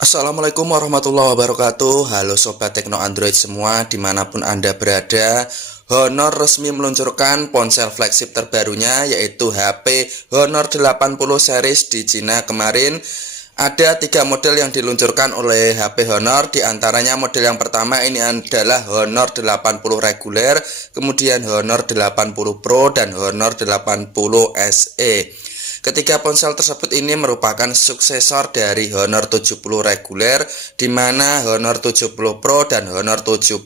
Assalamualaikum warahmatullahi wabarakatuh. Halo Sobat Tekno Android semua dimanapun Anda berada. Honor resmi meluncurkan ponsel flagship terbarunya, yaitu HP Honor 80 series di Cina kemarin. Ada 3 model yang diluncurkan oleh HP Honor. Di antaranya model yang pertama ini adalah Honor 80 reguler, kemudian Honor 80 Pro dan Honor 80 SE. Ketiga ponsel tersebut ini merupakan suksesor dari Honor 70 reguler, di mana Honor 70 Pro dan Honor 70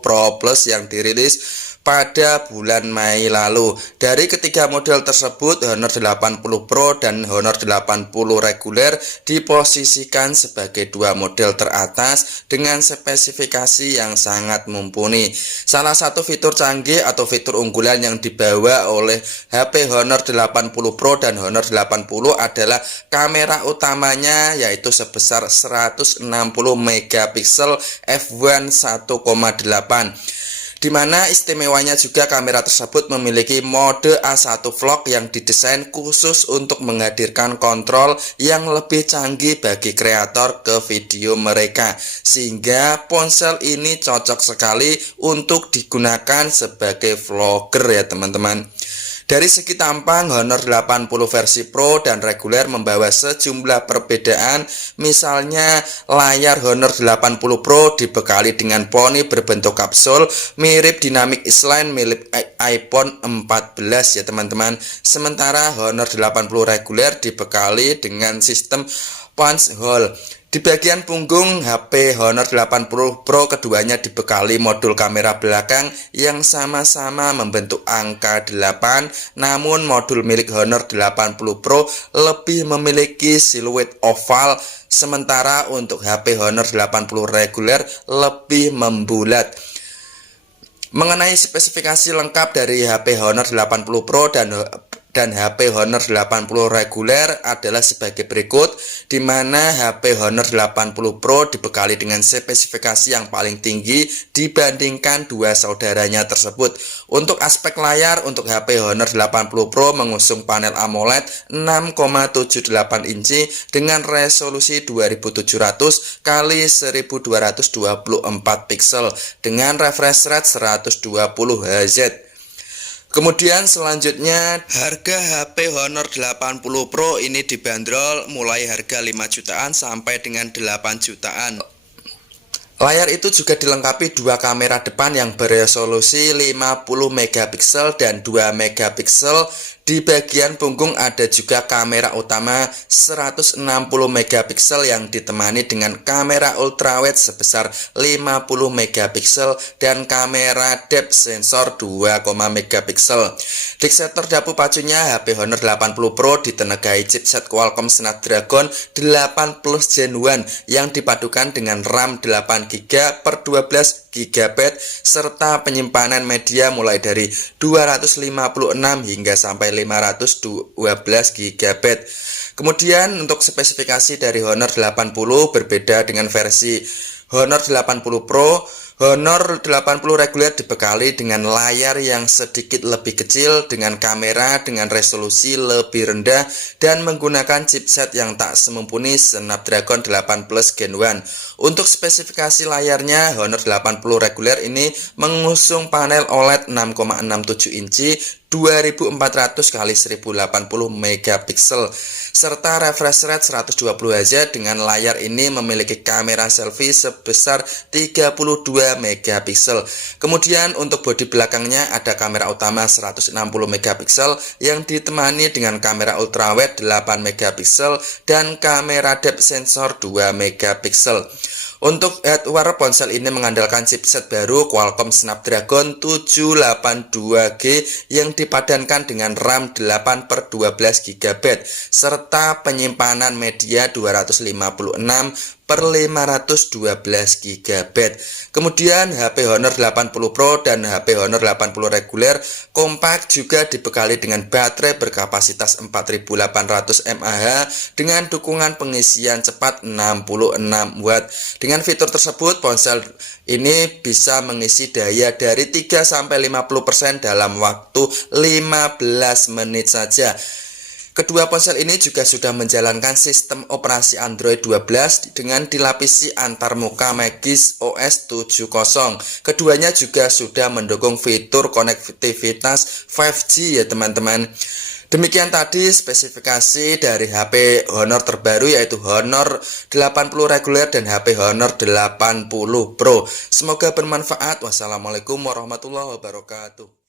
Pro Plus yang dirilis pada bulan Mei lalu. Dari ketiga model tersebut, Honor 80 Pro dan Honor 80 reguler diposisikan sebagai 2 model teratas dengan spesifikasi yang sangat mumpuni. Salah satu fitur canggih atau fitur unggulan yang dibawa oleh HP Honor 80 Pro dan Honor 80 adalah kamera utamanya, yaitu sebesar 160 megapiksel f1 1,8, di mana istimewanya juga kamera tersebut memiliki mode A1 vlog yang didesain khusus untuk menghadirkan kontrol yang lebih canggih bagi kreator ke video mereka, sehingga ponsel ini cocok sekali untuk digunakan sebagai vlogger ya teman-teman. Dari segi tampang, Honor 80 versi Pro dan reguler membawa sejumlah perbedaan. Misalnya layar Honor 80 Pro dibekali dengan poni berbentuk kapsul mirip Dynamic Island milik iPhone 14 ya teman-teman. Sementara Honor 80 reguler dibekali dengan sistem punch hole. Di bagian punggung HP Honor 80 Pro keduanya dibekali modul kamera belakang yang sama-sama membentuk angka 8, namun modul milik Honor 80 Pro lebih memiliki siluet oval, sementara untuk HP Honor 80 reguler lebih membulat. Mengenai spesifikasi lengkap dari HP Honor 80 Pro dan HP Honor 80 reguler adalah sebagai berikut, di mana HP Honor 80 Pro dibekali dengan spesifikasi yang paling tinggi dibandingkan dua saudaranya tersebut. Untuk aspek layar, untuk HP Honor 80 Pro mengusung panel AMOLED 6,78 inci dengan resolusi 2700 x 1224 pixel dengan refresh rate 120 Hz. Kemudian selanjutnya harga HP Honor 80 Pro ini dibanderol mulai harga 5 jutaan sampai dengan 8 jutaan. Layar itu juga dilengkapi 2 kamera depan yang beresolusi 50 megapiksel dan 2 megapiksel. Di bagian punggung ada juga kamera utama 160 megapiksel yang ditemani dengan kamera ultrawide sebesar 50 megapiksel dan kamera depth sensor 2 megapiksel. Fixator dapu pacunya HP Honor 80 Pro ditenagai chipset Qualcomm Snapdragon 8 Plus Gen 1 yang dipadukan dengan RAM 8GB per 12GB serta penyimpanan media mulai dari 256 hingga sampai 512 GB. Kemudian untuk spesifikasi dari Honor 80 berbeda dengan versi Honor 80 Pro. Honor 80 reguler dibekali dengan layar yang sedikit lebih kecil dengan kamera dengan resolusi lebih rendah dan menggunakan chipset yang tak semumpuni Snapdragon 8 Plus Gen 1. Untuk spesifikasi layarnya, Honor 80 reguler ini mengusung panel OLED 6,67 inci 2400 x 1080 megapiksel serta refresh rate 120 Hz. Dengan layar ini memiliki kamera selfie sebesar 32 megapiksel. Kemudian untuk bodi belakangnya ada kamera utama 160 megapiksel yang ditemani dengan kamera ultrawide 8 megapiksel dan kamera depth sensor 2 megapiksel. Untuk hardware ponsel ini mengandalkan chipset baru Qualcomm Snapdragon 782G yang dipadankan dengan RAM 8 per 12GB serta penyimpanan media 256 per 512GB. Kemudian HP Honor 80 Pro dan HP Honor 80 reguler kompak juga dibekali dengan baterai berkapasitas 4800 mAh dengan dukungan pengisian cepat 66 Watt. Dengan fitur tersebut, ponsel ini bisa mengisi daya dari 3-50% dalam waktu 15 menit saja. Kedua ponsel ini juga sudah menjalankan sistem operasi Android 12 dengan dilapisi antarmuka Magis OS 7.0. Keduanya juga sudah mendukung fitur konektivitas 5G ya teman-teman. Demikian tadi spesifikasi dari HP Honor terbaru yaitu Honor 80 reguler dan HP Honor 80 Pro. Semoga bermanfaat. Wassalamualaikum warahmatullahi wabarakatuh.